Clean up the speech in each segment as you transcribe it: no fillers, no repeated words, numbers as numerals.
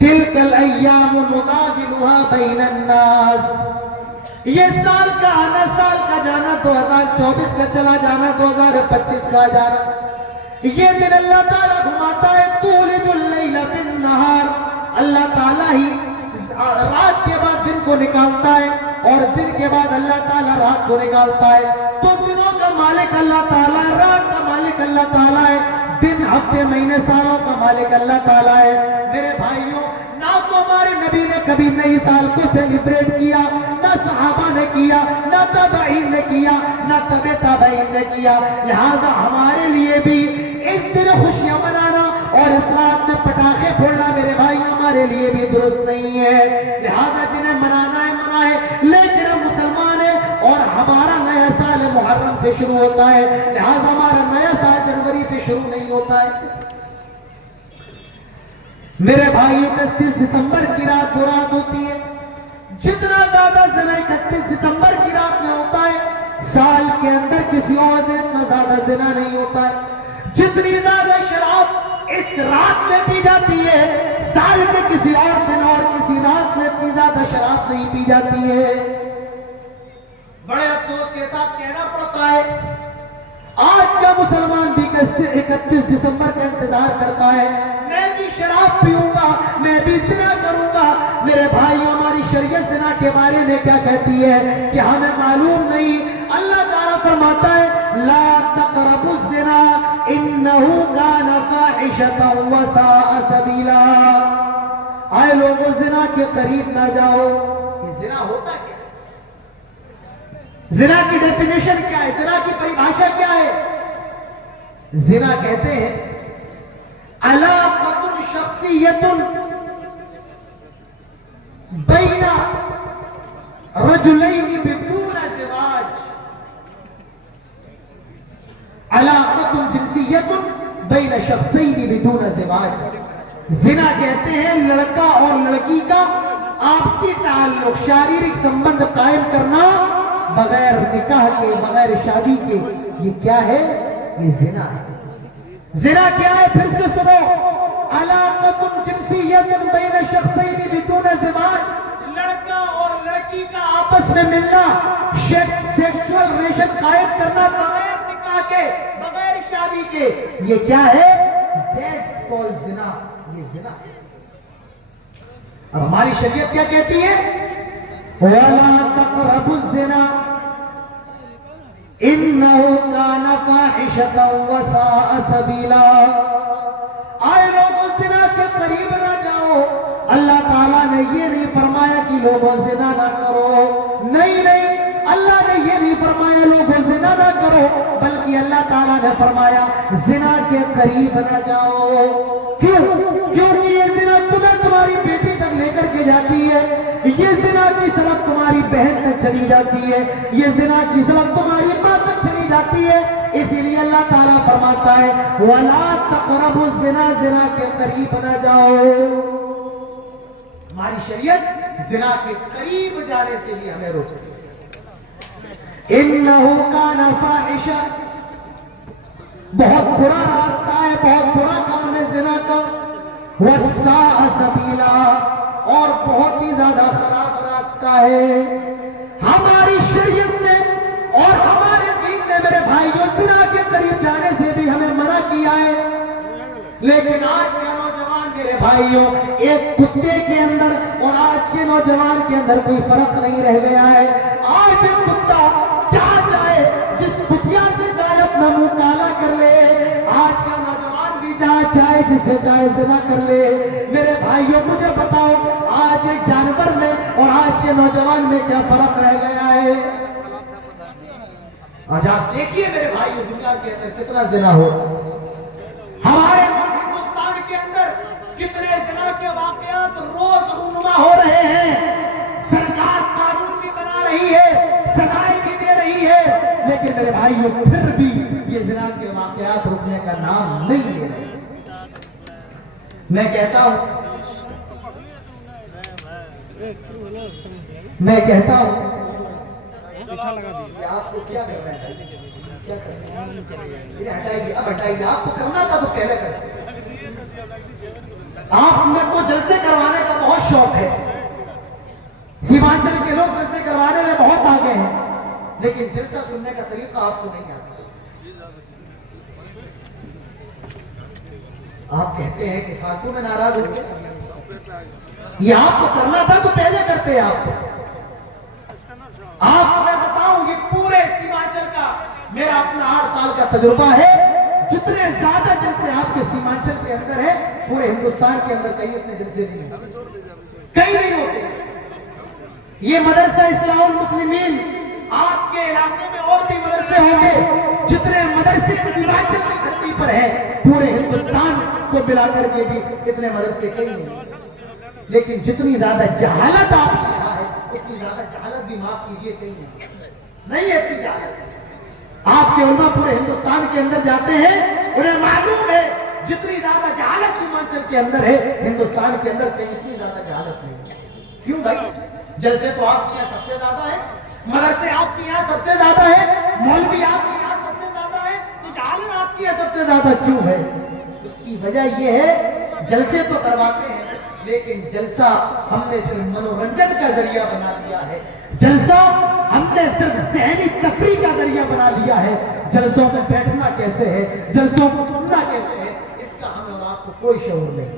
تلک الایام نداولها بین الناس، یہ سال کا آنا سال کا جانا، 2024 کا چلا جانا، 2025 کا جانا، یہ دن اللہ تعالیٰ گھماتا ہے. تولج اللیل فی النہار، اللہ تعالیٰ ہی رات کے بعد دن کو نکالتا ہے اور دن کے بعد اللہ تعالیٰ رات کو نکالتا ہے. تو دنوں کا مالک اللہ تعالیٰ ہے، رات کا مالک اللہ تعالیٰ ہے، دن ہفتے مہینے سالوں کا مالک اللہ تعالیٰ ہے. میرے بھائیوں، نہ تو ہمارے نبی نے کبھی نئی سال کو سیلیبریٹ کیا، نہ صحابہ نے کیا، نہ تابعین نے کیا، نہ تبع تابعین نے کیا. لہذا ہمارے لیے بھی اس دن خوشیاں منانا اور اس رات میں پٹاخے پھوڑنا میرے بھائی ہمارے لیے بھی درست نہیں ہے. لہذا جنہیں منانا ہے منائے، لیکن ہم مسلمان ہیں اور ہمارا نیا سال محرم سے شروع ہوتا ہے، لہذا ہمارا نیا سال جنوری سے شروع نہیں ہوتا ہے. میرے بھائیوں، 31 دسمبر کی رات وہ رات ہوتی ہے جتنا زیادہ زنا 31 دسمبر کی رات میں ہوتا ہے، سال کے اندر کسی اور دن اتنا زیادہ زنا نہیں ہوتا ہے. جتنی زیادہ شراب اس رات میں پی جاتی ہے، سال کے کسی اور دن اور کسی رات میں اتنی زیادہ شراب نہیں پی جاتی ہے. بڑے افسوس کے ساتھ کہنا پڑتا ہے آج کا مسلمان بھی 31 دسمبر کا انتظار کرتا ہے، میں بھی شراب پیوں گا، میں بھی زنا کروں گا. میرے بھائیوں، ہماری شریعت زنا کے بارے میں کیا کہتی ہے کہ ہمیں معلوم نہیں. اللہ تعالیٰ فرماتا ہے لا تقربوا الزنا انه كان فاحشة وساء سبيلا. آئے لوگوں، زنا کے قریب نہ جاؤ. یہ زنا ہوتا کیا ہے؟ زنا کی ڈیفینیشن کیا ہے؟ زنا کی پریبھاشا کیا ہے؟ زنا کہتے ہیں علاقۃ شخصیۃ بین رجلین بدون زواج، علاقۃ جنسیۃ بین شخصین بدون زواج. زنا کہتے ہیں لڑکا اور لڑکی کا آپسی تعلق، شاریرک سمبند قائم کرنا بغیر نکاح کے، بغیر شادی کے. یہ کیا ہے؟ یہ زنا ہے. زنا کیا ہے؟ پھر سے سنو، علاقۃ جنسیۃ بین شخصین بدون زواج، لڑکا اور لڑکی کا آپس میں ملنا، سیکشول ریلیشن قائم کرنا بغیر نکاح کے، بغیر شادی کے. یہ کیا ہے؟ دیٹس کالڈ زنا. یہ زنا ہے. اب ہماری شریعت کیا کہتی ہے؟ وَلَا تَقْرَبُوا الزِّنَا إِنَّهُ كَانَ فَاحِشَةً وَسَاءَ سَبِيلًا. آئے لوگوں، زنا کے قریب نہ جاؤ. اللہ تعالیٰ نے یہ نہیں فرمایا کہ لوگوں زنا نہ کرو، نہیں نہیں، اللہ نے یہ نہیں فرمایا لوگوں زنا نہ کرو، بلکہ اللہ تعالیٰ نے فرمایا زنا کے قریب نہ جاؤ. کیوں؟ کیونکہ یہ زنا تمہیں تمہاری بیٹی تک لے کر کے جاتی ہے، یہ زنا کی سلب تمہاری بہن تک چلی جاتی ہے، یہ زنا کی سلب تمہاری ماں تک چلی جاتی ہے. اسی لیے اللہ تعالیٰ فرماتا ہے وَلَا تَقْرَبُوا الزِّنَا، زنا کے قریب نہ جاؤ. ہماری شریعت زنا کے قریب جانے سے بھی ہمیں روکتی ہے. إِنَّهُ كَانَ فَاحِشًا، بہت برا راستہ ہے، بہت برا کام ہے زنا کا. وَسَاءَ سَبِيلًا، اور بہت ہی زیادہ خراب راستہ ہے. ہماری شریعت نے اور ہمارے دین نے میرے بھائیوں زنا کے قریب جانے سے بھی ہمیں منع کیا ہے. لیکن آج کا نوجوان میرے بھائیوں، ایک کتے کے اندر اور آج کے نوجوان کے اندر کوئی فرق نہیں رہ گیا ہے. آج ایک کتا جہاں چاہے، جس کتیا سے چاہے اپنا منہ کالا کر لے. آج کا نوجوان بھی جہاں چاہے جس سے چاہے زنا کر لے. میرے بھائیوں، مجھے بتاؤ آج ایک جانور میں اور آج کے نوجوان میں کیا فرق رہ گیا ہے؟ آج آپ دیکھیے میرے بھائیوں، دنیا کے اندر کتنا زنا ہو رہا ہے. ہمارے ملک ہندوستان کے اندر کتنے زنا کے واقعات روز رونما ہو رہے ہیں. سرکار قانون بھی بنا رہی ہے، سزائیں بھی دے رہی ہے، لیکن میرے بھائیوں پھر بھی یہ زنا کے واقعات رکنے کا نام نہیں لے رہے. میں کہتا ہوں آپ کو کیا کرنا ہے؟ کیا کرنا ہے؟ ہٹائیے، اب ہٹائیے. آپ کو کرنا تھا تو پہلے کریں. آپ میرے کو جلسے کروانے شوق ہے. سیمانچل کے لوگ جلسے کروانے میں بہت آگے ہیں, لیکن جلسہ سننے کا طریقہ آپ کو نہیں آتا. آپ کہتے ہیں کہ فالتو میں ناراض ہو گئے, یہ آپ کو کرنا تھا تو پہلے کرتے. آپ کو میں بتاؤں, یہ پورے سیمانچل کا میرا اپنا 8 سال کا تجربہ ہے. جتنے زیادہ جلسے آپ کے سیمانچل کے اندر ہیں, پورے ہندوستان کے اندر کہیں اتنے جلسے نہیں ہیں, کہیں نہیں ہوتے. یہ مدرسہ اصلاح المسلمین, آپ کے علاقے میں اور بھی مدرسے ہوں گے, جتنے مدرسے سیمانچل کی دھرتی پر ہیں, پورے ہندوستان کو ملا کر کے بھی اتنے مدرسے کہیں نہیں. لیکن جتنی زیادہ جہالت آپ کی یہاں ہے, اتنی زیادہ جہالت بھی معاف کیجئے کہیں نہیں ہے. اتنی جہالت آپ کے علماء پورے ہندوستان کے اندر جاتے ہیں, انہیں معلوم ہے جتنی زیادہ جہالت سیمانچل کے اندر ہے, ہندوستان کے اندر کہیں اتنی زیادہ جہالت نہیں ہے. کیوں بھائی؟ جلسے تو آپ کے یہاں سب سے زیادہ ہے, مدرسے آپ کے یہاں سب سے زیادہ ہے, مولوی آپ کے یہاں سب سے زیادہ ہے, تو جہالت آپ کے یہاں سب سے زیادہ کیوں ہے؟ اس کی وجہ یہ ہے, جلسے تو کرواتے ہیں, لیکن جلسہ ہم نے صرف منورنجن کا ذریعہ بنا لیا ہے. جلسہ ہم نے صرف ذہنی تفریح کا ذریعہ بنا لیا ہے. جلسوں میں بیٹھنا کیسے ہے, جلسوں کو سننا کیسے ہے, اس کا ہمیں اور آپ کو کوئی شعور نہیں.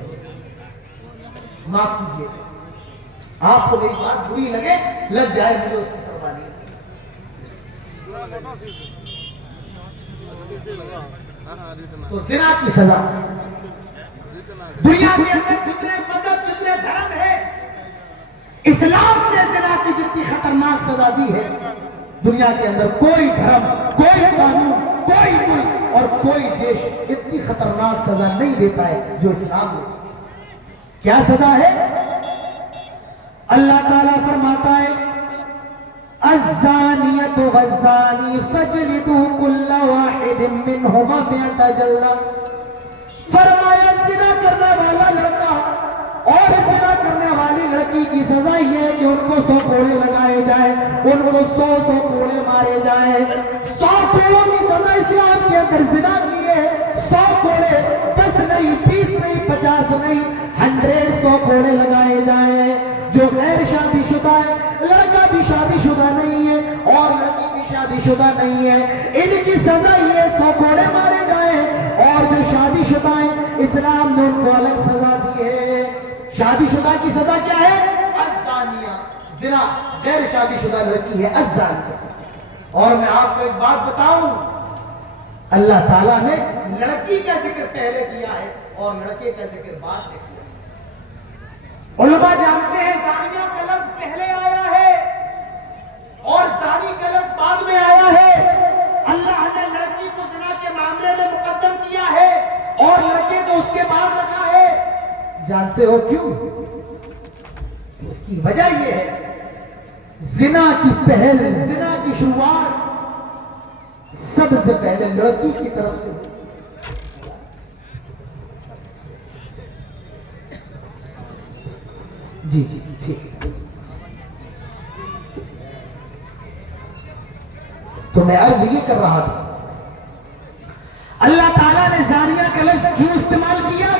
معاف کیجیے, آپ کو میری بات بری لگے, لگ جائے, مجھے اس کی پرواہ نہیں. تو زنا کی سزا دنیا کے اندر جتنے مذہب, جتنے دھرم ہے, اسلام نے زنا کی جتنی خطرناک سزا دی ہے, دنیا کے اندر کوئی دھرم, کوئی قانون, کوئی ملک اور کوئی دیش اتنی خطرناک سزا نہیں دیتا ہے جو اسلام نے. کیا سزا ہے؟ اللہ تعالیٰ فرماتا ہے, الزانیۃ والزانی فاجلدوا کل واحد منہما 100 جلدہ. فرمایا زنا کرنے والا لڑکا اور زنا کرنے والی لڑکی کی سزا یہ ہے کہ ان کو 100 کوڑے لگائے جائیں, ان کو 100 کوڑے مارے جائیں. 100 کوڑوں کی سزا اسلام کے اندر زنا کی ہے. 100 کوڑے, 10 نہیں, 20 نہیں, 50 نہیں, 100 کوڑے لگائے جائیں. جو غیر شادی شدہ ہے, لڑکا بھی شادی شدہ نہیں ہے اور لڑکی بھی شادی شدہ نہیں ہے, ان کی سزا یہ 100 کوڑے مارے جائیں. اور جو شادی شدہ ہیں, اسلام نے ان کو الگ سزا دی ہے. شادی شدہ کی سزا کیا ہے؟ الزانیہ, زنا, غیر شادی شدہ لڑکی ہے الزانیہ. اور میں آپ کو ایک بات بتاؤں, اللہ تعالیٰ نے لڑکی کا ذکر پہلے کیا ہے اور لڑکے کا ذکر بعد میں کیا. علماء جانتے ہیں زانیہ کا لفظ پہلے آیا ہے اور زانی کا لفظ بعد میں آیا ہے. اللہ نے لڑکی کو زنا کے معاملے میں مقدم کیا ہے اور لڑکے کو اس کے بعد رکھا ہے. جانتے ہو کیوں؟ اس کی وجہ یہ ہے, زنا کی پہل, زنا کی شروعات سب سے پہلے لڑکی کی طرف سے. جی جی ٹھیک. تو میں عرض یہ کر رہا تھا, اللہ تعالیٰ نے زانیہ کا لفظ کیوں استعمال کیا؟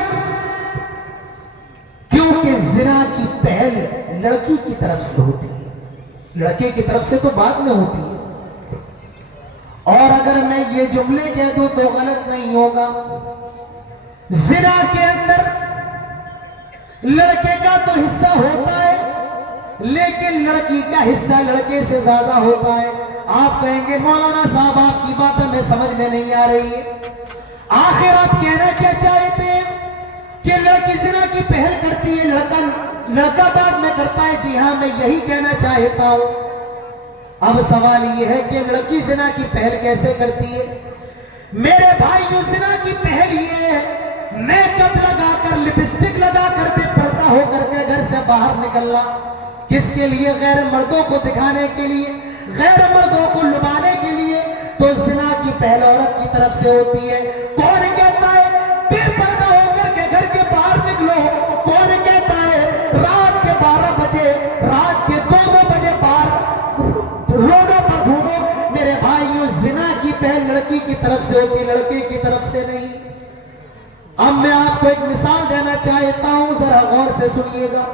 کیونکہ زنا کی پہل لڑکی کی طرف سے ہوتی ہے, لڑکے کی طرف سے تو بعد میں ہوتی ہے. اور اگر میں یہ جملے کہہ دوں تو غلط نہیں ہوگا, زنا کے اندر لڑکے کا تو حصہ ہوتا ہے لیکن لڑکی کا حصہ لڑکے سے زیادہ ہوتا ہے. آپ کہیں گے مولانا صاحب آپ کی بات ہمیں سمجھ میں نہیں آ رہی ہے, آخر آپ کہنا کیا چاہتے ہیں کہ لڑکی زنا کی پہل کرتی ہے, لڑکا بعد میں کرتا ہے؟ جی ہاں, میں یہی کہنا چاہتا ہوں. اب سوال یہ ہے کہ لڑکی زنا کی پہل کیسے کرتی ہے؟ میرے بھائیوں, زنا کی پہل یہ ہے, میک اپ لگا کر, لپسٹک لگا کر بے پردہ ہو کر کے گھر سے باہر نکلنا. کس کے لیے؟ غیر مردوں کو دکھانے کے لیے, غیر مردوں کو لبانے کے لیے. تو زنا کی پہل عورت کی طرف سے ہوتی ہے. کون کہتا ہے بے پردہ ہو کر کے گھر کے باہر نکلو؟ کون کہتا ہے رات کے 12 بجے, رات کے 2 بجے باہر روڈوں پر گھومو؟ میرے بھائیوں, زنا کی پہل لڑکی کی طرف سے ہوتی, لڑکے کی طرف سے نہیں. اب میں آپ کو ایک مثال دینا چاہتا ہوں, ذرا غور سے سنیے گا.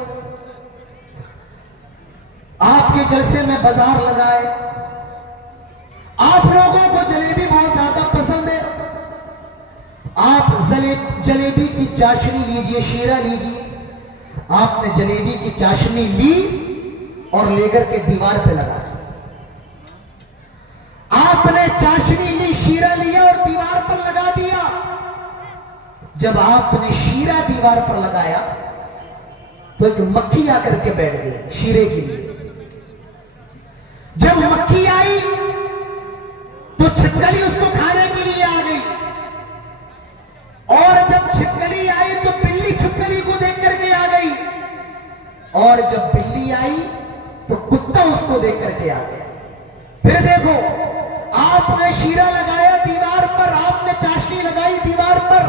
آپ کے جلسے میں بازار لگائے. آپ لوگوں کو جلیبی بہت زیادہ پسند ہے. آپ جلیبی کی چاشنی لیجئے, شیرہ لیجئے. آپ نے جلیبی کی چاشنی لی اور لے کر کے دیوار پہ لگا دی. آپ نے چاشنی لی, شیرہ لیا اور دیوار پر لگا دیا. جب آپ نے شیرہ دیوار پر لگایا تو ایک مکھی آ کر کے بیٹھ گئی شیرے کے لیے. جب مکھی آئی تو چھپکلی اس کو کھانے کے لیے آ گئی, اور جب چھپکلی آئی تو بلی چھپکلی کو دیکھ کر کے آ گئی, اور جب بلی آئی تو کتا اس کو دیکھ کر کے آ گیا. پھر دیکھو, آپ نے شیرہ لگایا دیوار پر, آپ نے چاشنی لگائی دیوار پر,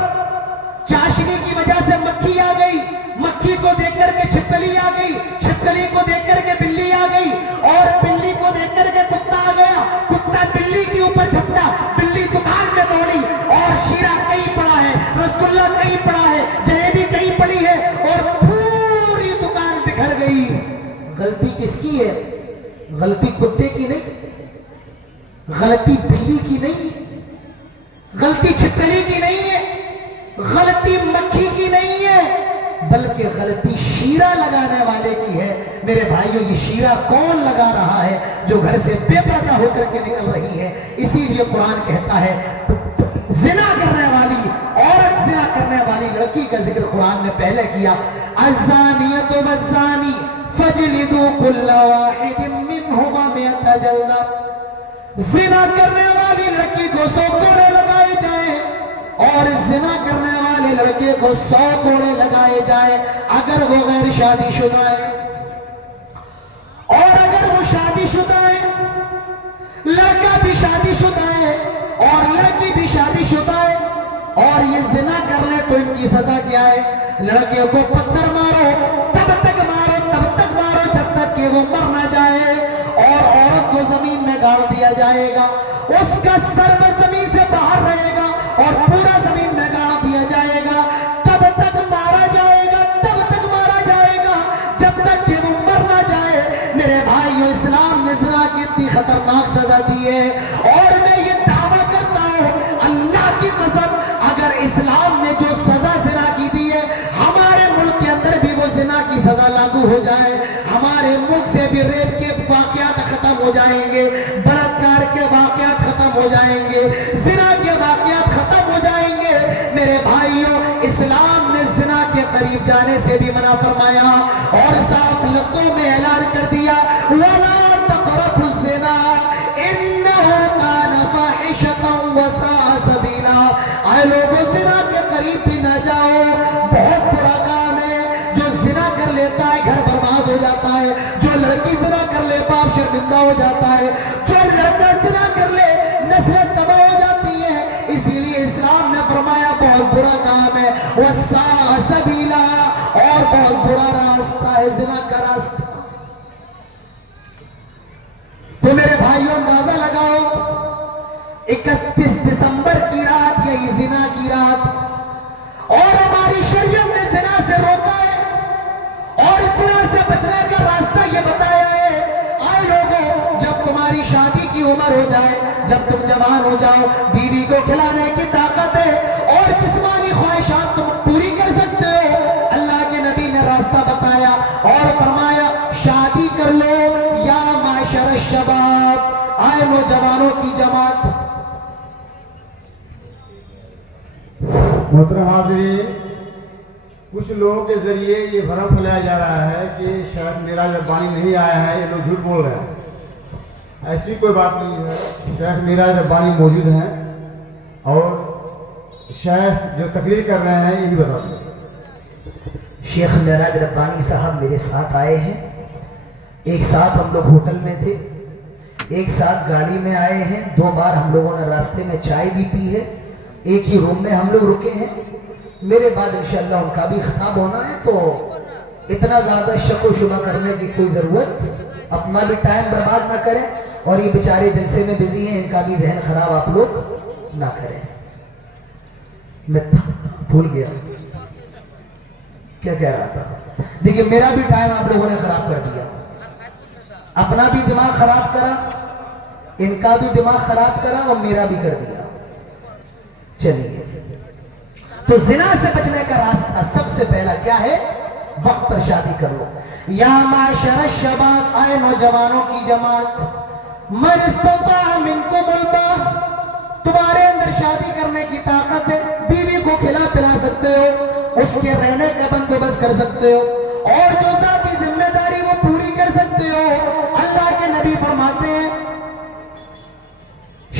چاشنی کی وجہ سے مکھی آ گئی, مکھی کو دیکھ کر کے چھپکلی آ گئی, چھپکلی کو دیکھ کر کے بلی آ گئی, اور بلی کو دیکھ کر کے کتا آ گیا, کتا بلی کے اوپر جھپٹا, بلی دکان میں دوڑی, اور شیرہ کہیں پڑا ہے, رسگلہ کہیں پڑا ہے, جلیبی کہیں پڑی ہے, اور پوری دکان بکھر گئی. غلطی کس کی ہے؟ غلطی کتے کی نہیں, غلطی بلی کی نہیں, غلطی چھپکلی کی نہیں ہے, غلطی مکھی کی نہیں ہے, بلکہ غلطی شیرہ لگانے والے کی ہے. میرے بھائیوں, یہ شیرہ کون لگا رہا ہے؟ جو گھر سے بے پردہ ہو کر کے نکل رہی ہے. اسی لیے قرآن کہتا ہے زنا کرنے والی عورت, زنا کرنے والی لڑکی کا ذکر قرآن نے پہلے کیا. الزانیۃ والزانی فجلدوا کل واحد منہما مئۃ جلدہ. زنا کرنے والی لڑکی کو 100 کوڑے لگائے جائیں, اور زنا کرنے والے لڑکے کو 100 کوڑے لگائے جائیں اگر وہ غیر شادی شدہ ہے. اور اگر وہ شادی شدہ ہے, لڑکا بھی شادی شدہ ہے اور لڑکی بھی شادی شدہ ہے, اور یہ زنا کر لے تو ان کی سزا کیا ہے؟ لڑکے کو پتھر مارو, تب تک مارو, تب تک مارو جب تک کہ وہ مر نہ جائے, اور عورت کو زمین میں گاڑ دیا جائے گا, اس کا سر زمین سے باہر رہے گا اور پورا زمین میں گاڑ دیا جائے گا. تب تک مارا جائے گا, تب تک مارا جائے گا جب تک کہ وہ مر نہ جائے. میرے بھائیو, اسلام نے زنا کی اتنی خطرناک سزا دی ہے, اور میں یہ دعویٰ کرتا ہوں اللہ کی قسم, اگر اسلام نے جو سزا زنا کی دی ہے, ہمارے ملک کے اندر بھی وہ زنا کی سزا لاگو ہو جائے, ہمارے ملک سے بھی ریپ کے واقعات ختم ہو جائیں گے, بلاತ್ಕಾರ کے واقعات ختم ہو جائیں گے, زنا کے واقعات ختم ہو جائیں گے. میرے بھائیوں, اسلام نے زنا کے قریب جانے سے بھی منع فرمایا, اور صاف لفظوں میں اعلان کر دیا وَلَا تَقْرَبُوا الزِّنَا إِنَّهُ كَانَ فَاحِشَةً وَسَاءَ سَبِيلًا. اے لوگوں, زنا کے قریب بھی نہ جاؤ, بہت برا کام ہے. جو زنا کر لیتا ہے گھر برباد ہو جاتا ہے, جو لڑکی زنا کر لے باپ شرمندہ ہو جاتا ہے, جو لڑکا زنا کر لے نسلیں تباہ ہو جاتی ہیں. اسی لیے اسلام نے فرمایا بہت برا کام ہے, وَسَاءَ سَبِيلًا, اور بہت برا راستہ ہے زنا کا راستہ. تو میرے بھائیوں, اندازہ لگاؤ, 31 دسمبر کی رات, یہی زنا کی رات, اور ہماری شریعت نے زنا سے روکا ہے, اور اس زنا سے بچنے کا راستہ یہ بتایا ہے. آئے لوگوں, جب تمہاری شادی کی عمر ہو جائے, جب تم جوان ہو جاؤ, بیوی کو کھلانے کی طاقت ہے اور جسمانی خواہشات تم پوری کر سکتے ہو, اللہ کے نبی نے راستہ بتایا اور فرمایا شادی کر لو. یا معاشر الشباب, آئے نوجوانوں کی جماعت. محترم حاضرین, کچھ لوگوں کے ذریعے یہ بھرم پھیلایا جا رہا ہے کہ شیخ معراج ربانی نہیں آیا ہے, یہ لوگ جھوٹ بول رہے ہیں. ایسی کوئی بات نہیں ہے, شیخ معراج ربانی موجود ہیں, اور شیخ جو تقریر کر رہے ہیں یہی بتا دیں. شیخ معراج ربانی صاحب میرے ساتھ آئے ہیں, ایک ساتھ ہم لوگ ہوٹل میں تھے, ایک ساتھ گاڑی میں آئے ہیں, 2 بار ہم لوگوں نے راستے میں چائے بھی پی ہے, ایک ہی روم میں ہم لوگ رکے ہیں. میرے بعد انشاءاللہ ان کا بھی خطاب ہونا ہے, تو اتنا زیادہ شک و شبہ کرنے کی کوئی ضرورت, اپنا بھی ٹائم برباد نہ کریں, اور یہ بیچارے جلسے میں بزی ہیں, ان کا بھی ذہن خراب آپ لوگ نہ کریں. میں بھول گیا کیا کہہ رہا تھا. دیکھیے, میرا بھی ٹائم آپ لوگوں نے خراب کر دیا. اپنا بھی دماغ خراب کرا، ان کا بھی دماغ خراب کرا اور میرا بھی کر دیا۔ چلیے، تو زنا سے بچنے کا راستہ سب سے پہلا کیا ہے؟ وقت پر شادی کر لو۔ یا معاشر الشباب، آئے نوجوانوں کی جماعت، من استطاع منکم الباء، تمہارے اندر شادی کرنے کی طاقت ہے، بیوی کو کھلا پلا سکتے ہو، اس کے رہنے کا بندوبست کر سکتے ہو، اور جو ذاتی ذمہ داری وہ پوری کر سکتے ہو۔ اللہ کے نبی فرماتے ہیں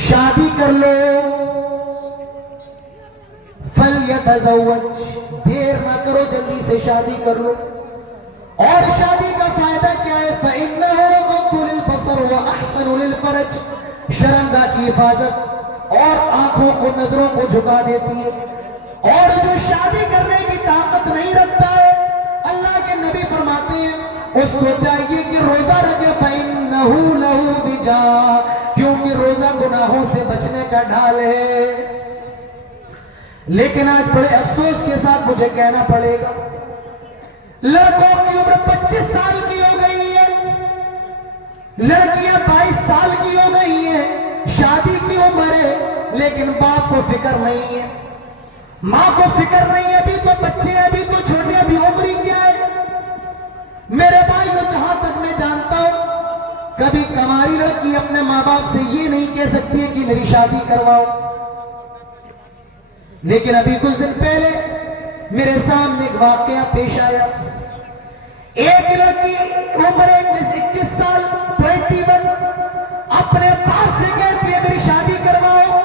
شادی کر لو، فَلْيَتَزَوَّجْ، دیر نہ کرو، جلدی سے شادی کر لو۔ اور شادی کا فائدہ کیا ہے؟ فَإِنَّهُ غَضُّ لِلْبَصَرِ وَأَحْسَنُ لِلْفَرْجِ، شرمگاہ کی حفاظت اور آنکھوں کو، نظروں کو جھکا دیتی ہے۔ اور جو شادی کرنے کی طاقت نہیں رکھتا ہے، اللہ کے نبی فرماتے ہیں اس کو چاہیے کہ روزہ رکھے، فَإِنَّهُ لَهُ وِجَاءٌ، کیونکہ روزہ گناہوں سے بچنے کا ڈھال ہے۔ لیکن آج بڑے افسوس کے ساتھ مجھے کہنا پڑے گا، لڑکوں کی عمر 25 سال کی ہو گئی ہے، لڑکیاں 22 سال کی ہو گئی ہیں، شادی کی عمر ہے، لیکن باپ کو فکر نہیں ہے، ماں کو فکر نہیں ہے، ابھی تو بچے ہیں، ابھی تو چھوٹے، ابھی عمری کیا ہے۔ میرے بھائیو، جہاں تک میں جانتا ہوں، کبھی کماری لڑکی اپنے ماں باپ سے یہ نہیں کہہ سکتی ہے کہ میری شادی کرواؤ۔ لیکن ابھی کچھ دن پہلے میرے سامنے ایک واقعہ پیش آیا، ایک لڑکی عمر 21 سال 21 اپنے باپ سے کہتی ہے میری شادی کرواؤ۔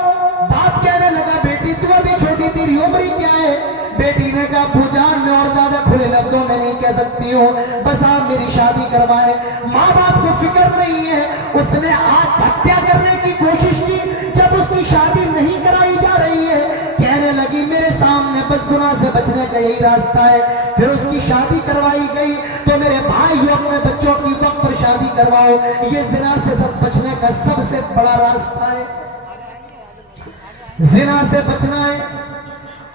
باپ کہنے لگا بیٹی تو ابھی چھوٹی، تیری عمری کیا ہے؟ بیٹی نے کہا ابو جان میں اور زیادہ کھلے لفظوں میں نہیں کہہ سکتی ہوں، بس آپ میری شادی کروائے۔ ماں باپ کو فکر نہیں ہے، اس نے آتم ہتیا کرنے کی کوشش کی، جب اس کی شادی نہیں کرائی جا رہی ہے کہنے لگی میرے سامنے بس گناہ سے بچنے کا یہی راستہ ہے۔ پھر اس کی شادی کروائی گئی۔ تو میرے بھائیو، اپنے بچوں کی وقت پر شادی کرواؤ، یہ زنا سے سب بچنے کا سب سے بڑا راستہ ہے۔ زنا سے بچنا ہے،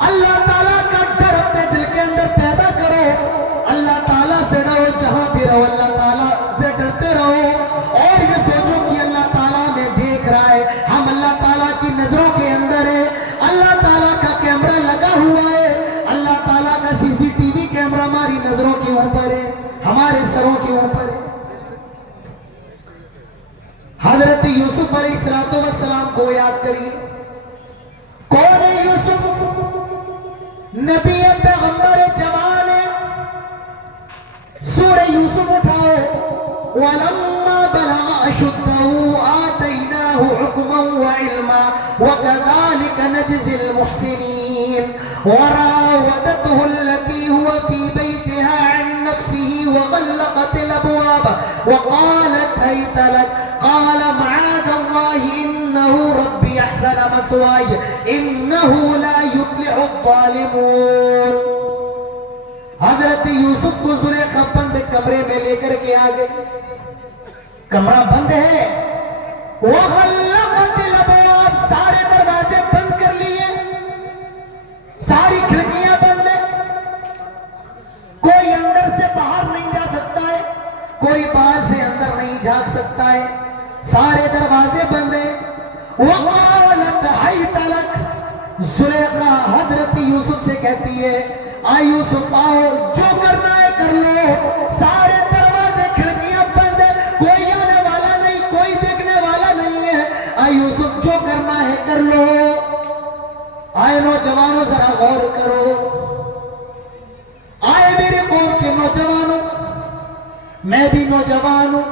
اللہ تعالیٰ کا ڈر اپنے دل کے اندر پیدا کرو، اللہ تعالیٰ سے ڈرو، جہاں بھی رہو اللہ تعالیٰ سے ڈرتے رہو، اور یہ سوچو کہ اللہ تعالیٰ میں دیکھ رہا ہے، ہم اللہ تعالیٰ کی نظروں کے اندر ہے، اللہ تعالیٰ کا کیمرہ لگا ہوا ہے، اللہ تعالیٰ کا CCTV کیمرہ ہماری نظروں کے اوپر ہے، ہمارے سروں کے اوپر ہے۔ حضرت یوسف علیہ السلام کو یاد کریے، کون ہے یوسف؟ نبی پیغمبر جوان ہے۔ سورہ یوسف اٹھاؤ، وَلَمَّا بَلَغَ أَشُدَّهُ آتَيْنَاهُ حُكْمًا وَعِلْمًا وَكَذَلِكَ نَجْزِي الْمُحْسِنِينَ وَرَاوَدَتْهُ الَّتِي هُوَ فِي بَيْتِهَا عَن نَّفْسِهِ وَغَلَّقَتِ الْأَبْوَابَ وَقَالَتْ هَيْتَ لَكَ قَالَ مَعَاذَ اللَّهِ إِنَّهُ رَبِّي أَحْسَنَ مَثْوَايَ إِنَّهُ لَا يُفْلِحُ الظَّالِمُونَ۔ حضرت یوسف کو زلیخا بند کمرے میں لے کر کے آ گئی، کمرہ بند ہے، وَغَلَّقَتِ الْأَبْوَابَ، سارے دروازے بند کر لیے، ساری کھڑکیاں بند ہیں، کوئی اندر سے باہر نہیں جا سکتا ہے، کوئی باہر سے اندر نہیں جھانک سکتا ہے، سارے دروازے بند ہیں۔ وَقَالَتْ هَيْتَ لَكَ، زلیخا حضرت یوسف سے کہتی ہے آ یوسف آؤ، جو کرنا ہے کر لو، سارے دروازے کھڑکیاں بند ہیں، کوئی آنے والا نہیں، کوئی دیکھنے والا نہیں ہے، آ یوسف جو کرنا ہے کر لو۔ آئے نوجوانوں ذرا غور کرو، آئے میرے قوم کے نوجوانوں، میں بھی نوجوان ہوں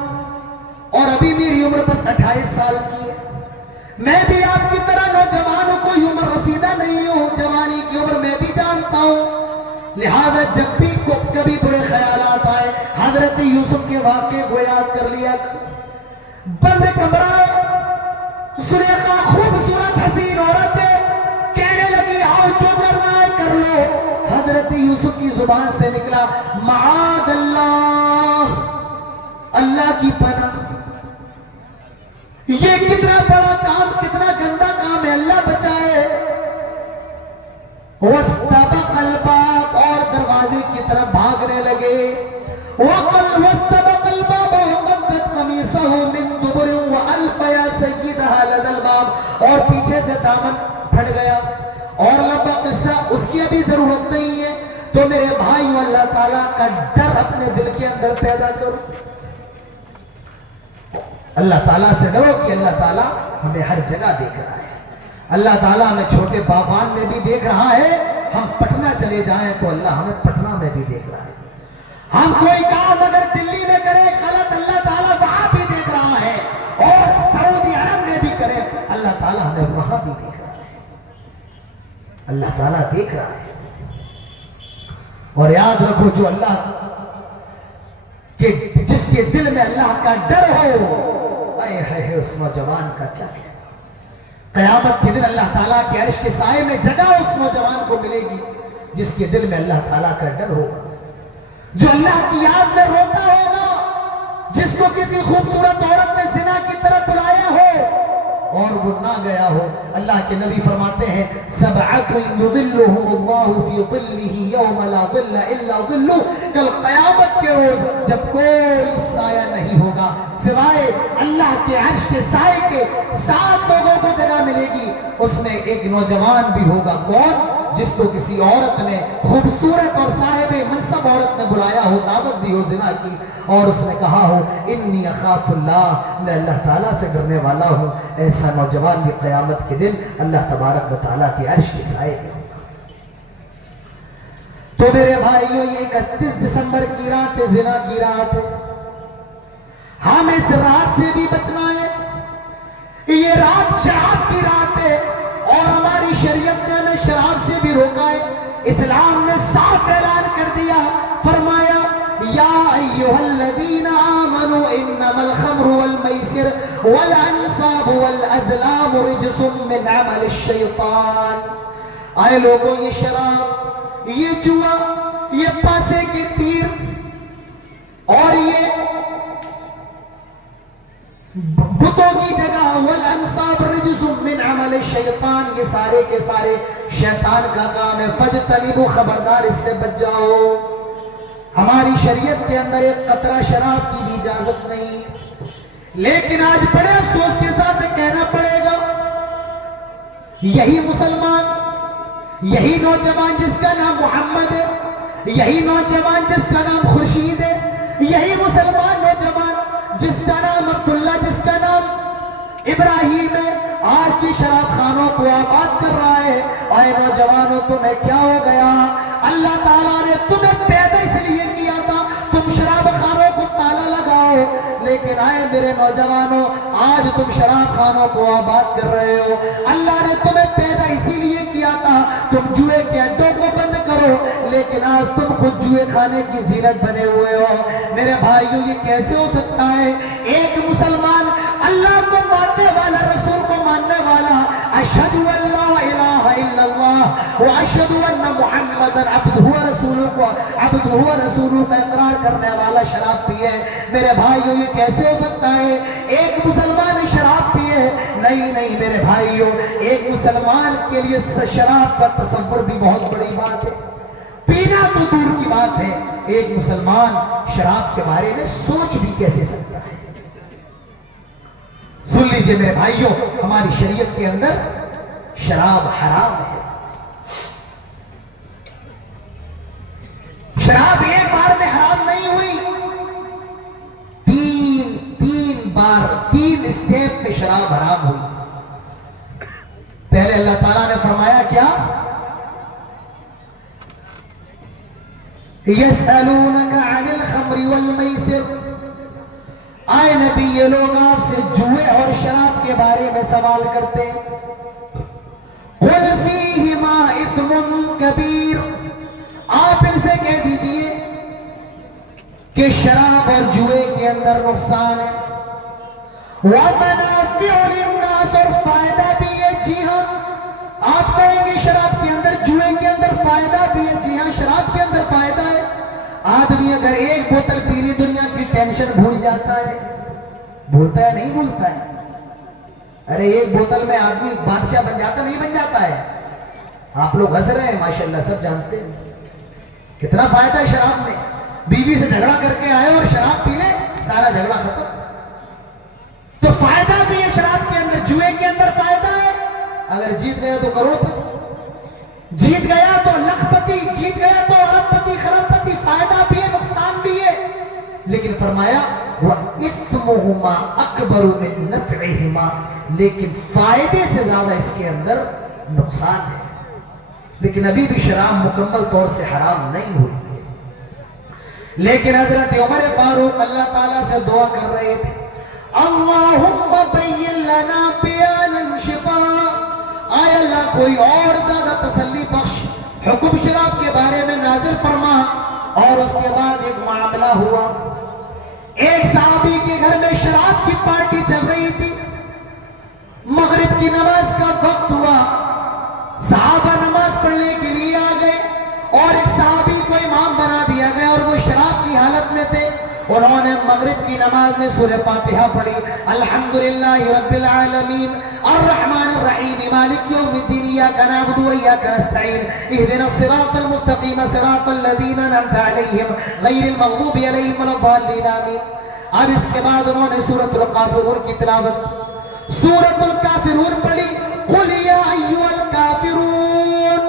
اور ابھی میری عمر بس 28 سال کی ہے، میں بھی آپ کی طرح نوجوانوں کوئی عمر رسیدہ نہیں ہوں، جوانی کی عمر میں بھی جانتا ہوں، لہذا جب بھی کبھی برے خیالات آئے حضرت یوسف کے واقعے کو یاد کر لیا۔ بند کمرہ، زلیخا خوبصورت حسین عورت ہے، کہنے لگی آؤ جو کرنا ہے کر لو۔ حضرت یوسف کی زبان سے نکلا معاذ اللہ، اللہ کی پناہ، یہ کتنا بڑا کام، کتنا گندا کام ہے، اللہ بچائے۔ وَاسْتَبَقَ الْبَابَ، اور دروازے کی طرف بھاگنے لگے، وَاسْتَبَقَ الْبَابَ وَقَدَّتْ قَمِيصَهُ دامن پھٹ گیا اور لمبا قصہ، اس کی ابھی ضرورت نہیں ہے. تو میرے بھائیو اللہ تعالیٰ کا ڈر اپنے دل کے اندر پیدا کرو. اللہ تعالیٰ سے ڈرو کہ اللہ تعالیٰ ہمیں ہر جگہ دیکھ رہا ہے. اللہ تعالیٰ ہمیں چھوٹے باغان میں بھی دیکھ رہا ہے. ہم پٹنہ چلے جائیں تو اللہ ہمیں پٹنہ میں بھی دیکھ رہا ہے. ہم کوئی کام اگر دلی میں کریں غلط، اللہ تعالیٰ وہاں بھی دیکھ رہا ہے. اور سعودی عرب میں بھی کریں اللہ تعالیٰ ہمیں وہاں بھی دیکھ رہا ہے. اللہ تعالیٰ دیکھ رہا ہے. اور یاد رکھو جو اللہ کہ جس کے دل میں اللہ کا ڈر ہو، اے ہے اس نوجوان کا کیا کہنا. قیامت کے دن اللہ تعالیٰ کے عرش کے سائے میں جگہ اس نوجوان کو ملے گی جس کے دل میں اللہ تعالیٰ کا ڈر ہوگا، جو اللہ کی یاد میں روتا ہوگا، جس کو کسی خوبصورت عورت نے زنا کی طرف بلایا ہو اور وہ نہ گیا ہو. اللہ کے نبی فرماتے ہیں سبعۃ یظلھم اللہ فی ظلہ یوم لا ظل الا ظلہ. کل قیامت کے روز جب کوئی سایہ نہیں ہوگا سوائے اللہ کے عرش کے سائے کے، 7 لوگوں کو جگہ ملے گی. اس میں ایک نوجوان بھی ہوگا. کون؟ جس کو کسی عورت نے، خوبصورت اور صاحب منصب عورت نے بلایا ہو، دعوت دی ہو زنا کی، اور اس نے کہا ہو انی اخاف اللہ، میں اللہ تعالیٰ سے ڈرنے والا ہوں. ایسا نوجوان بھی قیامت کے دن اللہ تبارک و تعالیٰ کے عرش کے سائے میں ہوگا. تو میرے بھائیوں یہ 31 دسمبر کی رات زنا کی رات ہے. ہم اس رات سے بھی بچنا ہے. یہ رات شراب کی رات ہے اور ہماری شریعت نے ہمیں شراب سے بھی روکا ہے. اسلام نے صاف اعلان کر دیا، فرمایا یا ایھا الذین آمنوا انما الخمر والمیسر والانصاب والازلام رجس من عمل الشیطان. آئے لوگوں، یہ شراب، یہ جوا، یہ پاسے کے تیر اور یہ بتوں کی جگہ، والانصاب رجس من عمل الشیطان، یہ سارے کے سارے شیطان کا کام ہے. فاجتنبوا، خبردار اس سے بچ جاؤ. ہماری شریعت کے اندر ایک قطرہ شراب کی بھی اجازت نہیں ہے. لیکن آج بڑے افسوس کے ساتھ کہنا پڑے گا، یہی مسلمان، یہی نوجوان جس کا نام محمد ہے، یہی نوجوان جس کا نام خورشید ہے، یہی مسلمان نوجوان جس کا نام عبداللہ، جس کا نام ابراہیم ہے، آج کی شراب خانوں کو آباد کر رہا ہے. اے نوجوانوں، تمہیں کیا ہو گیا؟ اللہ تعالیٰ نے تمہیں پیدا اس لیے کیا تھا تم شراب خانوں کو تالا لگاؤ، لیکن آئے میرے نوجوانوں، آج تم شراب خانوں کو آباد کر رہے ہو. اللہ نے تمہیں پیدا اسی لیے کیا تھا تم جوئے کے اڈوں کو بند کرو، لیکن آج تم خود جوئے کھانے کی زینت بنے ہوئے ہو. میرے بھائیوں، یہ کیسے ہو سکتا ہے؟ ایک مسلمان اللہ کو ماننے والا، رسول کو ماننے والا، اشہد ان لا الہ الا اللہ واشہد ان محمد عبدہ و رسولہ کا اقرار کرنے والا شراب پیے. میرے بھائیوں، یہ کیسے ہو سکتا ہے؟ ایک مسلمان شراب پیے؟ نہیں نہیں میرے بھائیوں، ایک مسلمان کے لیے شراب کا تصور بھی بہت بڑی بات ہے. پینا تو دور کی بات ہے، ایک مسلمان شراب کے بارے میں سوچ بھی کیسے سکتا ہے؟ سن لیجئے میرے بھائیوں، ہماری شریعت کے اندر شراب حرام ہے. شراب ایک بار میں حرام نہیں ہوئی، تین بار، 3 اسٹیپ میں شراب حرام ہوئی. پہلے اللہ تعالیٰ نے فرمایا کیا؟ یسألونک عن الخمر والمیسر. آئے نبی، یہ لوگ آپ سے جوئے اور شراب کے بارے میں سوال کرتے ہیں. قل فیہما اثم کبیر. آپ ان سے کہہ دیجئے کہ شراب اور جوئے کے اندر نقصان ہے، وَمَنَافِعُ لِلنَّاسِ، اور فائدہ بھی ہے. جی ہاں، آپ کہیں گے شراب کے اندر، جوئے کے اندر فائدہ بھی ہے. جی ہاں، شراب کے اندر فائدہ ہے. آدمی اگر ایک بوتل پی لی دنیا کی ٹینشن بھول جاتا ہے. بھولتا ہے نہیں بھولتا ہے؟ ارے ایک بوتل میں آدمی بادشاہ بن جاتا نہیں بن جاتا ہے؟ آپ لوگ ہنس رہے ہیں، ماشاءاللہ سب جانتے ہیں کتنا فائدہ ہے شراب میں. بیوی سے جھگڑا کر کے آئے اور شراب پی لے، سارا جھگڑا ختم. تو فائدہ بھی ہے شراب کے اندر، جوئے کے اندر فائدہ ہے. اگر جیت گیا تو کروڑپتی، جیت گیا تو لکھپتی، جیت گیا تو اربپتی خربپتی، فائدہ بھی ہے نقصان بھی ہے. لیکن فرمایا وَإِثْمُهُمَا أَكْبَرُ مِن نَفْعِهِمَا، لیکن فائدے سے زیادہ اس کے اندر نقصان ہے. لیکن ابھی بھی شراب مکمل طور سے حرام نہیں ہوئی ہے. لیکن حضرت عمر فاروق اللہ تعالیٰ سے دعا کر رہے تھے اللہم بین لنا بیانا شفاء، آئے اللہ کوئی اور زیادہ تسلی بخش حکم شراب کے بارے میں نازل فرما. اور اس کے بعد ایک معاملہ ہوا، ایک صحابی کے گھر میں شراب کی پارٹی چل رہی تھی. مغرب کی نماز کا وقت ہوا، صحابہ نماز پڑھنے کے لیے آ گئے اور ایک صحابی کو امام بنا دیا گیا اور وہ شراب کی حالت میں تھے. انہوں نے مغرب کی نماز میں سورہ فاتحہ پڑھی، الحمدللہ رب العالمین الرحمن الرحیم مالک یوم الدین ایاک نعبد و ایاک نستعین اہدنا الصراط المستقیم صراط الذین انعمت علیہم غیر المغضوب علیہم ولا الضالین آمین. اب اس کے بعد انہوں نے سورۃ الکافرون کی تلاوت کی. سورۃ الکافرون پڑھی، قل یا ایھا الکافرون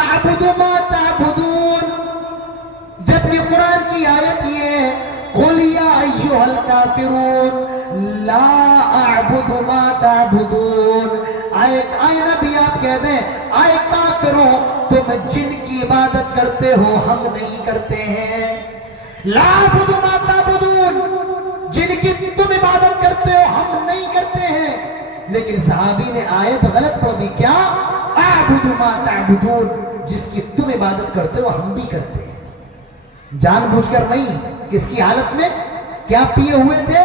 اعبد ما تعبدون. جبکہ قرآن کی آیت یہ ہے قل یا ایھا الکافرون لا اعبد ما تعبدون. اے نبی آپ کہہ دیں اے کافروں تم جن کی عبادت کرتے ہو ہم نہیں کرتے ہیں. لا اعبد ما تعبدون، جن کی تم عبادت کرتے ہو ہم نہیں کرتے ہیں. لیکن صحابی نے آیت غلط پڑھ دی، کیا اعبد ما تعبدون، جس کی تم عبادت کرتے ہو ہم بھی کرتے ہیں. جان بوجھ کر نہیں. کس کی حالت میں؟ کیا پیے ہوئے تھے؟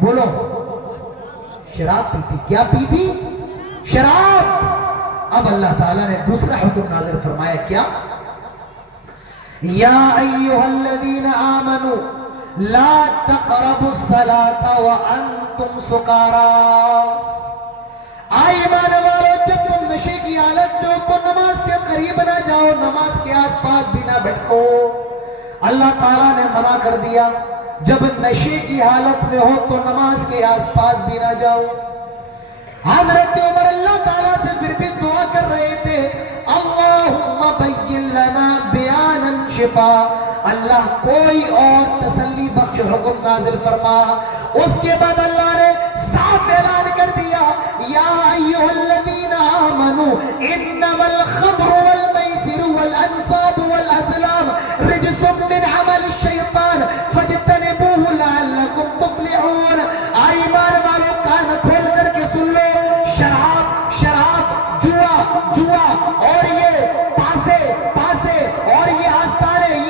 بولو. شراب پیتی. کیا پی تھی؟ شراب. اب اللہ تعالیٰ نے دوسرا حکم نازل فرمایا، کیا یا ایھا الذین آمنوا لا تقربوا الصلاة وانتم سکارى. آئے ایمان والو جب تم نشے کی حالت میں ہو تو نماز کے قریب نہ جاؤ، نماز کے آس پاس بھی نہ بھٹکو. اللہ تعالیٰ نے منع کر دیا جب نشے کی حالت میں ہو تو نماز کے آس پاس بھی نہ جاؤ. حضرت عمر اللہ تعالیٰ سے پھر بھی دعا کر رہے تھے اللہم بین لنا بیانا شفاء، اللہ کوئی اور تسلی بخش حکم نازل فرما. اس کے بعد اللہ نے صاف اعلان کر دیا یا ایھا الذین آمنوا انما الخمر والمیسر والانصاب والازلام رجس من عمل الشیطان فاجتنبوه لعلکم تفلحون. ایمان والو کان کھول کر کے سن لو، شراب شراب، جوا اور یہ پاسے اور یہ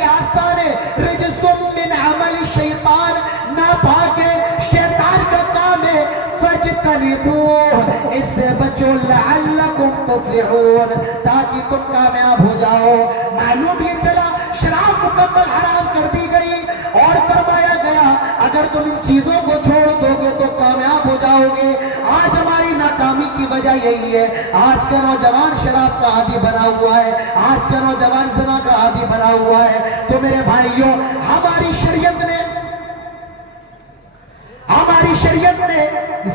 آستانے رجس من عمل الشیطان، ناپاک ہے، شیطان کا کام ہے. فاجتنبوه، اس سے بچو، لعلکم تفلحون، تاکہ تم کامیاب ہو جاؤ. معلوم یہ چلا شراب مکمل حرام کر دی گئی اور فرمایا گیا اگر تم ان چیزوں کو چھوڑ دو گے تو کامیاب ہو جاؤ گے. آج ہماری ناکامی کی وجہ یہی ہے، آج کا نوجوان شراب کا عادی بنا ہوا ہے، آج کا نوجوان زنا کا عادی بنا ہوا ہے. تو میرے بھائیوں ہماری شریعت نے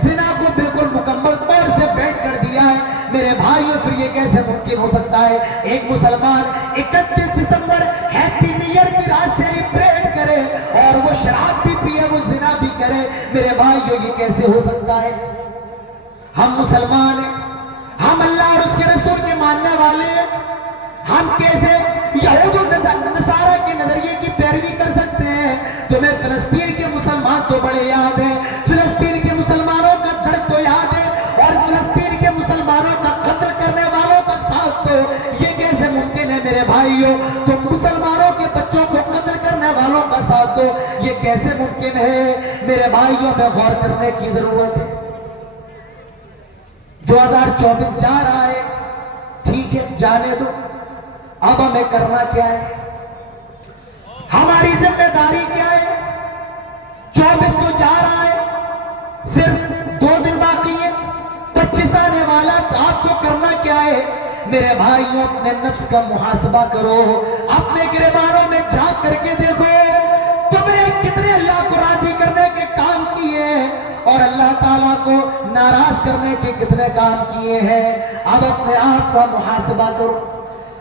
زنا کو بالکل مکمل طور سے بیٹ کر دیا ہے. میرے بھائیوں پھر یہ کیسے ممکن ہو سکتا ہے ایک مسلمان 31 دسمبر ہیپی نیو ایئر کی رات سیلیبریٹ کرے اور وہ شراب بھی پیے، وہ زنا بھی کرے؟ میرے بھائیوں یہ کیسے ہو سکتا ہے؟ ہم مسلمان ہیں، ہم اللہ اور اس کے رسول کے ماننے والے ہیں، ہم کیسے یہود و نصارہ کے نظریے کی پیروی کر سکتے ہیں؟ تمہیں فلسطین کے مسلمان تو بڑے یاد ہیں، فلسطین کے مسلمانوں کا درد تو یاد ہے، اور فلسطین کے مسلمانوں کا قتل کرنے والوں کا ساتھ تو یہ کیسے ممکن ہے میرے بھائیوں؟ تم مسلمانوں کے بچوں کو قتل کرنے والوں کا ساتھ دو، یہ کیسے ممکن ہے؟ میرے بھائیوں میں غور کرنے کی ضرورت ہے. 2024 جا رہا ہے، ٹھیک ہے جانے دو. اب ہمیں کرنا کیا ہے؟ ہماری ذمہ داری کیا ہے؟ 24 تو جا رہا ہے، صرف 2 دن باقی ہے، 25 آنے والا. تو آپ کو کرنا کیا ہے؟ میرے بھائیوں اپنے نفس کا محاسبہ کرو، اپنے گریبانوں میں جھانک کر کے دیکھو تم نے کتنے اللہ کو راضی کرنے کے کام کیے اور اللہ تعالیٰ کو ناراض کرنے کے کتنے کام کیے ہیں؟ اب اپنے آپ کا محاسبہ کرو۔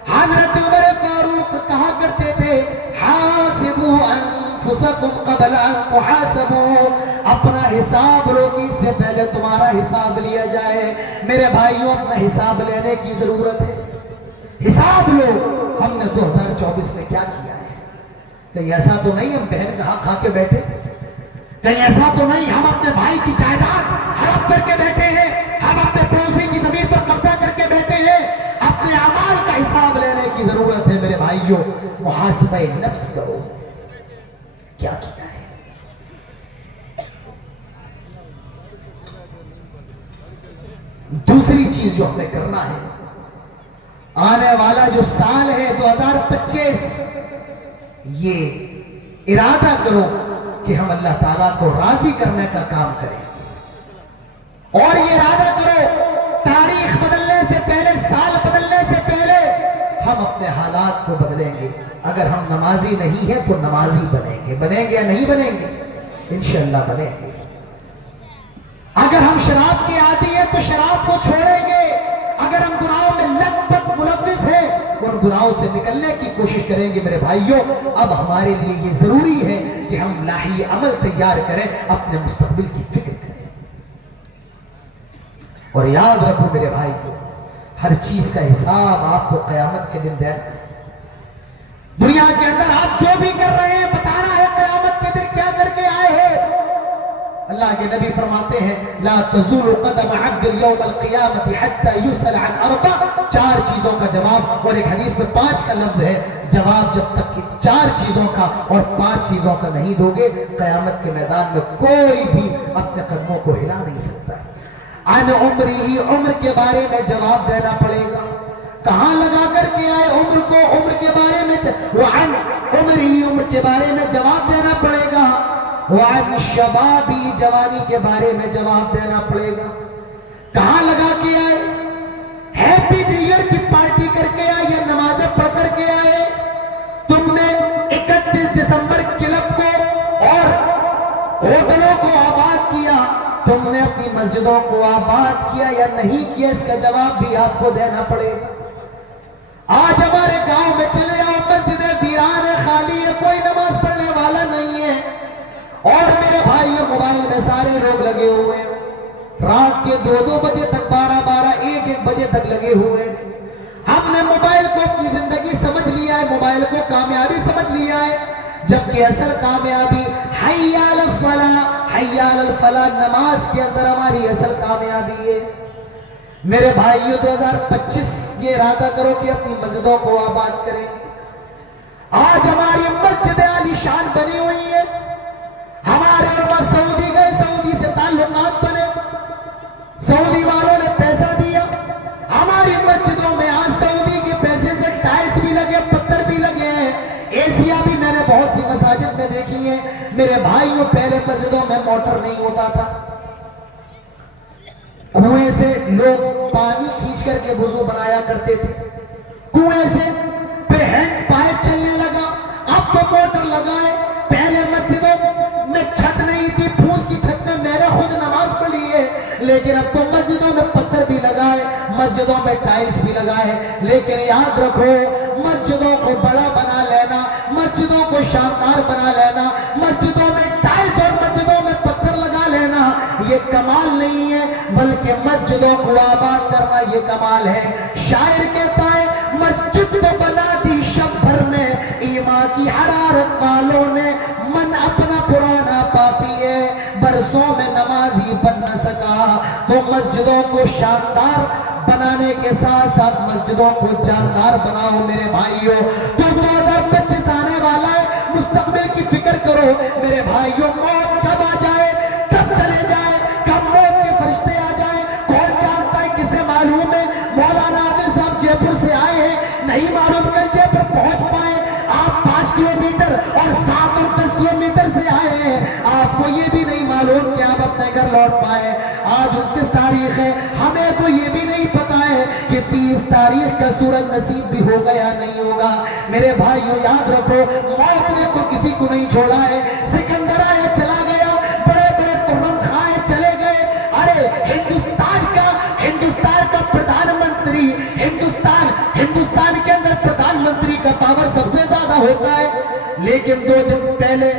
حضرت عمر فاروق کہا کرتے تھے حاسبوا انفسکم قبل ان تحاسبوا، اپنا حساب لو کہ اس سے پہلے تمہارا حساب لیا جائے۔ میرے بھائیوں، اپنا حساب لینے کی ضرورت ہے۔ حساب لو، ہم نے 2024 میں کیا کیا ہے؟ کہیں ایسا تو نہیں ہم بہن کا حق کھا کے بیٹھے؟ کہیں ایسا تو نہیں ہم اپنے بھائی کی جائیداد ہڑپ کر کے بیٹھے ہیں؟ ہم اپنے پڑوسی کی زمین پر قبضہ کر کے بیٹھے ہیں؟ اپنے اعمال کا حساب لینے کی ضرورت ہے میرے بھائیوں۔ محاسبہ نفس کرو، کیا کیا ہے؟ دوسری چیز جو ہمیں کرنا ہے، آنے والا جو سال ہے 2025، یہ ارادہ کرو کہ ہم اللہ تعالیٰ کو راضی کرنے کا کام کریں، اور یہ ارادہ کرو تاریخ بدلنے سے پہلے، سال بدلنے سے پہلے ہم اپنے حالات کو بدلیں گے۔ اگر ہم نمازی نہیں ہیں تو نمازی بنیں گے۔ بنیں گے یا نہیں بنیں گے؟ انشاءاللہ بنیں گے۔ اگر ہم شراب کے عادی ہیں تو شراب کو چھوڑیں گے۔ اگر ہم گناہوں میں لت پت ملوث ہیں، ان گناہوں سے نکلنے کی کوشش کریں گے۔ میرے بھائیوں، اب ہمارے لیے یہ ضروری ہے کہ ہم لاہی عمل تیار کریں، اپنے مستقبل کی فکر کریں۔ اور یاد رکھو میرے بھائیوں، ہر چیز کا حساب آپ کو قیامت کے دن دینا ہے۔ دنیا کے اندر آپ جو بھی کر رہے ہیں بتانا ہے قیامت کے دن کیا کر کے آئے ہیں۔ اللہ کے نبی فرماتے ہیں لا تزول قدم عبد یوم القیامت حتی یسأل عن اربع، 4 چیزوں کا جواب، اور ایک حدیث میں 5 کا لفظ ہے، جواب جب تک کہ 4 چیزوں کا اور 5 چیزوں کا نہیں دو گے، قیامت کے میدان میں کوئی بھی اپنے قدموں کو ہلا نہیں سکتا ہے۔ عن عمری، عمر کے بارے میں جواب دینا پڑے گا، کہاں لگا کر کے آئے عمر کو، عمر کے بارے میں وعن عمری، عمر کے بارے میں جواب دینا پڑے گا، وعن شبابی، جوانی کے بارے میں جواب دینا پڑے گا، کہاں لگا کے آئے، ہیپی نیو ایئر کی پارٹی کر کے آئے یا نمازیں پڑھ کر کے آئے، تم نے 31 دسمبر کلب کو اور ہوٹلوں کو آباد کیا، تم نے اپنی مسجدوں کو آباد کیا یا نہیں کیا، اس کا جواب بھی آپ کو دینا پڑے گا۔ آج ہمارے گاؤں میں چلے آؤ، مسجدیں ویران ہے، خالی ہے، کوئی نماز پڑھنے والا نہیں ہے، اور میرے بھائی موبائل میں سارے لوگ لگے ہوئے ہیں، رات کے 2-2 بجے تک، 12-12، 1-1 بجے تک لگے ہوئے ہیں۔ ہم نے موبائل کو اپنی زندگی سمجھ لیا ہے، موبائل کو کامیابی سمجھ لیا ہے، جبکہ اصل کامیابی حی علی الصلاۃ، حی علی الفلاح، نماز کے اندر ہماری اصل کامیابی ہے۔ میرے بھائیو 2025 یہ ارادہ کرو کہ اپنی مسجدوں کو آباد کریں گے۔ آج ہماری مسجد عالی شان بنی ہوئی ہے، ہمارے علماء سعودی گئے، سعودی سے تعلقات بنے، سعودی والوں نے پیسہ دیا، ہماری مسجدوں میں آج سعودی کے پیسے سے ٹائلز بھی لگے، پتھر بھی لگے ہیں، ایسیا بھی میں نے بہت سی مساجد میں دیکھی ہیں۔ میرے بھائیوں پہلے مسجدوں میں موٹر نہیں ہوتا تھا، کنویں سے لوگ پانی کھینچ کر کے وضو بنایا کرتے تھے، کنویں سے، پھر ہینڈ پائپ چلنے لگا، اب تو موٹر لگائے۔ پہلے مسجدوں میں چھت نہیں تھی، پھوس کی چھت میں میں نے خود نماز پڑھی ہے، لیکن اب تو مسجدوں میں پتھر بھی لگائے، مسجدوں میں ٹائلز بھی لگائے۔ لیکن یاد رکھو، مسجدوں کو بڑا بنا لینا، مسجدوں کو شاندار بنا لینا، مسجدوں میں ٹائلز اور مسجدوں میں پتھر لگا لینا، یہ کمال نہیں ہے، بلکہ مسجدوں کو آباد کرنا یہ کمال ہے۔ شاعر کہتا ہے مسجد تو بنا دی شب بھر میں، ایمان کی حرارت والوں نے، من اپنا پرانا پاپی ہے، برسوں میں نمازی بن نہ سکا۔ تو مسجدوں کو شاندار بنانے کے ساتھ ساتھ مسجدوں کو جاندار بناؤ میرے بھائیوں۔ تو 2025 آنے والا ہے، مستقبل کی فکر کرو میرے بھائیوں۔ موت کب آ جائے، کب چلے جائے، کب موت کے فرشتے آ جائیں، کون جانتا ہے، کسے معلوم ہے؟ مولانا عادل صاحب جے پور سے آئے ہیں، نہیں معلوم کل جے پور پہنچ پائے۔ آپ 5 کلومیٹر اور 7 اور 10 کلومیٹر سے آئے ہیں، آپ کو یہ بھی نہیں معلوم کہ آپ اپنے گھر لوٹ پائے۔ آج 29 تاریخ ہے، ہمیں تو یہ بھی نہیں پتا ہے کہ 30 تاریخ کا سورج نصیب بھی ہوگا یا نہیں ہوگا۔ میرے بھائیوں یاد رکھو، موت نے تو کسی کو نہیں چھوڑا ہے۔ سکندر آیا چلا گیا، بڑے بڑے ترم خائے چلے گئے، ارے ہندوستان پاور سب سے زیادہ ہوتا ہے. لیکن 2 دن پہلے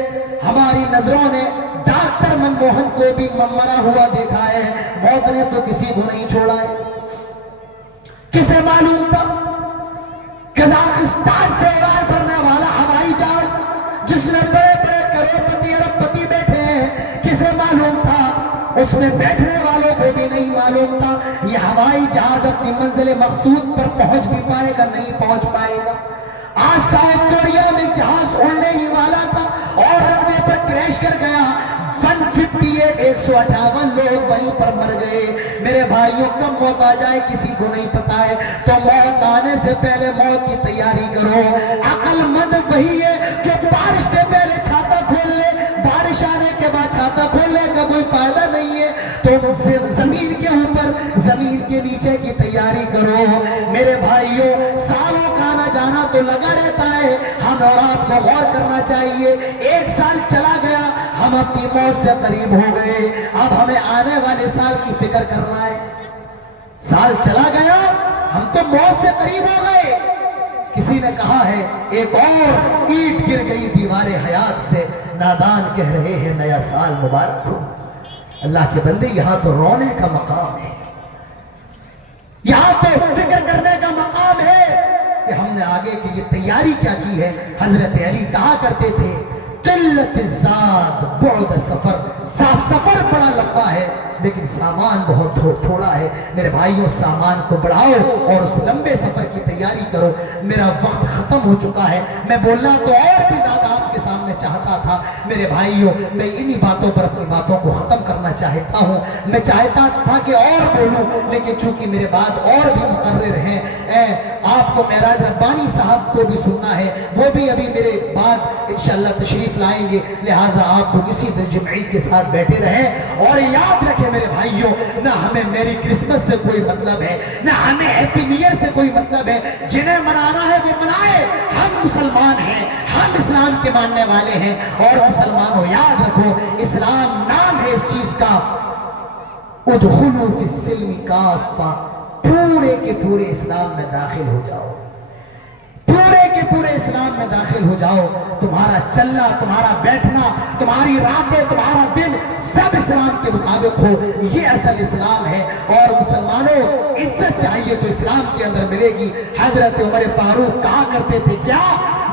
ہماری نظروں نے ڈاکٹر منموہن کو بھی مرا ہوا دیکھا ہے. موت نے تو کسی کو نہیں چھوڑا ہے. کسے معلوم تھا قزاقستان سے اڑان بھرنے والا ہوائی جہاز جس میں بڑے بڑے کروڑپتی ارب پتی بیٹھے ہیں, کسے معلوم تھا؟ اس میں بیٹھنے والوں کو بھی نہیں معلوم تھا یہ ہوائی جہاز اپنی منزل مقصود پر پہنچ بھی پائے گا نہیں پہنچ پائے گا. آج ساؤتھ کوریا میں جہاز اڑنے ہی والا تھا اور رن وے پر کریش کر گیا. 158 لوگ وہیں پر مر گئے. میرے بھائیوں کب موت آ جائے کسی کو نہیں پتا ہے, تو موت آنے سے پہلے موت کی تیاری کرو. عقل مند وہی ہے جو بارش سے پہلے چھاتا کھول لے, بارش آنے کے بعد چھاتا کھولنے کا کوئی فائدہ نہیں ہے. تو زمین کے اوپر زمین کے نیچے کی تیاری کرو. میرے بھائیوں سالوں کا آنا جانا تو لگا رہتا ہے, ہم اور آپ کو غور کرنا چاہیے. 1 سال چلا گیا, ہم اپنی موت سے قریب ہو گئے. اب ہمیں آنے والے سال کی فکر کرنا ہے. سال چلا گیا, ہم تو موت سے قریب ہو گئے. کسی نے کہا ہے ایک اور اینٹ گر گئی دیوار حیات سے, نادان کہہ رہے ہیں نیا سال مبارک ہو. اللہ کے بندے یہاں تو رونے کا مقام ہے, یہاں تو فکر کرنے کا مقام ہے کہ ہم نے آگے کی یہ تیاری کیا کی ہے. حضرت علی کہا کرتے تھے قلت الزاد بعد سفر, سفر بڑا لمبا ہے لیکن سامان بہت تھوڑا ہے. میرے بھائیوں سامان کو بڑھاؤ اور اس لمبے سفر کی تیاری کرو. میرا وقت ختم ہو چکا ہے, میں بولنا تو اور بھی زیادہ آپ کے سامنے چاہتا تھا. میرے بھائیوں میں انہی باتوں پر اپنی باتوں کو ختم کرنا چاہتا ہوں. میں چاہتا تھا کہ اور بولوں لیکن چونکہ میرے بعد اور بھی مقرر ہیں, آپ کو معراج ربانی صاحب کو بھی سننا ہے, وہ بھی ابھی میرے بعد انشاءاللہ تشریف لائیں گے. لہٰذا آپ کو کسی دن جمعی کے ساتھ بیٹھے رہیں اور یاد رکھیں میرے بھائیوں, نہ ہمیں میری کرسمس سے کوئی مطلب ہے, نہ ہمیں ہیپی نیو ایئر سے کوئی مطلب ہے. جنہیں منانا ہے وہ منائے, ہم مسلمان ہیں, ہم اسلام کے ماننے والے ہیں. اور مسلمانوں یاد رکھو اسلام نام ہے اس چیز کا, ادخلوا فی السلم کافہ, پورے کے پورے اسلام میں داخل ہو جاؤ, پورے کے پورے اسلام میں داخل ہو جاؤ. تمہارا چلنا, تمہارا بیٹھنا, تمہاری راتیں, تمہارا دن سب اسلام کے مطابق ہو. یہ اصل اسلام ہے. اور مسلمانوں عزت چاہیے تو اسلام کے اندر ملے گی. حضرت عمر فاروق کہا کرتے تھے کیا,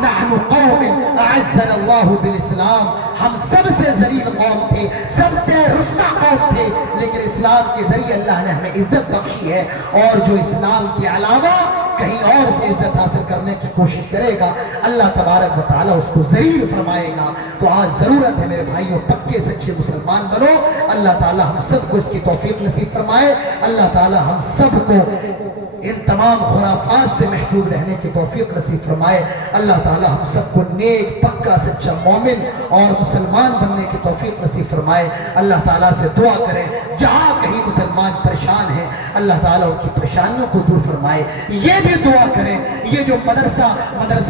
نحن قوم اعزنا اللہ بالاسلام, ہم سب سے ذلیل قوم تھے, سب سے رسوا قوم تھے, لیکن اسلام کے ذریعے اللہ نے ہمیں عزت بخشی ہے. اور جو اسلام کے علاوہ کہیں اور سے عزت حاصل کرنے کی کوشش کرے گا اللہ تبارک و تعالیٰ اس کو ذلیل فرمائے گا. تو آج ضرورت ہے میرے بھائیوں پکے سچے مسلمان بنو. اللہ تعالیٰ ہم سب کو اس کی توفیق نصیب فرمائے. اللہ تعالیٰ ہم سب کو ان تمام خرافات سے محفوظ رہنے کی توفیق نصیب فرمائے. اللہ تعالیٰ ہم سب کو نیک پکا سچا مومن اور مسلمان بننے کی توفیق نصیب فرمائے. اللہ تعالیٰ سے دعا کریں جہاں کہیں مسلمان پریشان ہیں اللہ تعالیٰ ان کی پریشانیوں کو دور فرمائے. یہ بھی دعا کریں یہ جو مدرسہ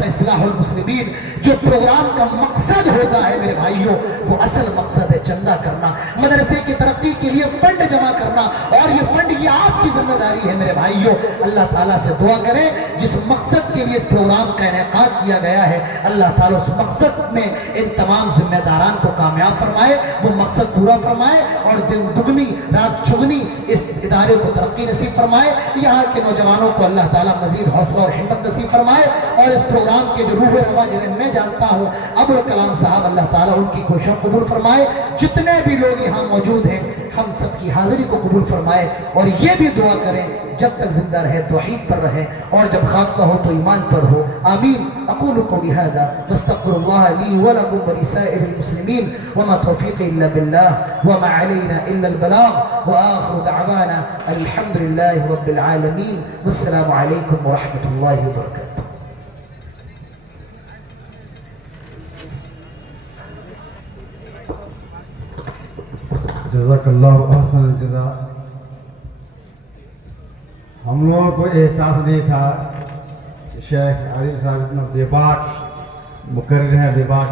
اصلاح المسلمین جو پروگرام کا مقصد ہوتا ہے میرے بھائیوں, وہ اصل مقصد ہے چندہ کرنا, مدرسے کی ترقی کے لیے فنڈ جمع کرنا, اور یہ فنڈ یہ آپ کی ذمہ داری ہے میرے بھائیوں. اللہ تعالیٰ سے دعا کریں جس مقصد کے لیے اس پروگرام کا انعقاد کیا گیا ہے اللہ تعالیٰ اس مقصد میں ان تمام ذمہ داران کو کامیاب فرمائے, وہ مقصد پورا فرمائے اور دن دگنی رات چگنی اس ادارے کو ترقی نصیب فرمائے. یہاں کے نوجوانوں کو اللہ تعالیٰ مزید حوصلہ اور ہمت نصیب فرمائے. اور اس پروگرام کے جو روح رواں جنہیں میں جانتا ہوں ابوالکلام صاحب, اللہ تعالیٰ ان کی کوششوں قبول فرمائے. جتنے بھی لوگ یہاں موجود ہیں ہم سب کی حاضری کو قبول فرمائے. اور یہ بھی دعا کریں جب تک زندہ رہے توحید پر رہے, اور جب خاکہ ہو تو ایمان پر ہو. آمین. اقول قولی ھذا واستغفر اللہ لی ولکم ولسائر المسلمین وما توفیقی الا باللہ وما علینا الا البلاغ وآخر دعوانا الحمد للہ رب العالمین والسلام علیکم ورحمۃ اللہ وبرکاتہ. جزاک اللہ احسن الجزا. ہم لوگوں کو احساس نہیں تھا کہ شیخ عادل صاحب اتنا بے باک مقرر ہے, بے باک